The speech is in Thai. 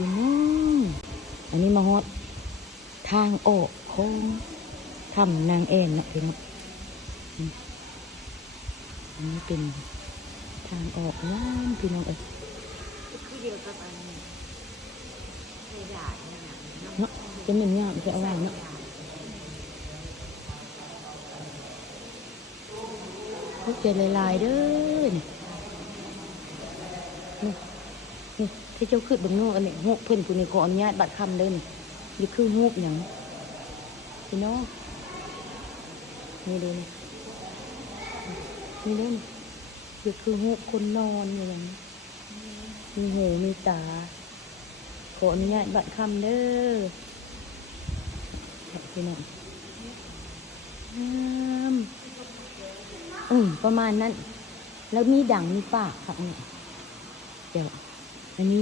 พี่น้องอันนี้มาฮอดทางออกของถ้ำนางแอ่นนะพี่น้องอันนี้เป็นทางออกล้านพี่น้องคือเดียวกับอันในด่านนี่นะเนาะจะเหมือนเงาจะเอาไว้เนาะพวกเจลายๆเด้อนี่ที่เจ้าขึ้นบนโน้อันนี้หูเพื่อนกูนี่ขออนุญาตบัตรคำเดินนี่คือหูอย่างพี่น้องนี่เดินนี่เดินนี่คือหูคนนอนอย่างมีหูมีตาขออนุญาตบัตรคำเด้อพี่น้องประมาณนั้นแล้วมีดังมีปากค่ะเดี๋ยวอันนี้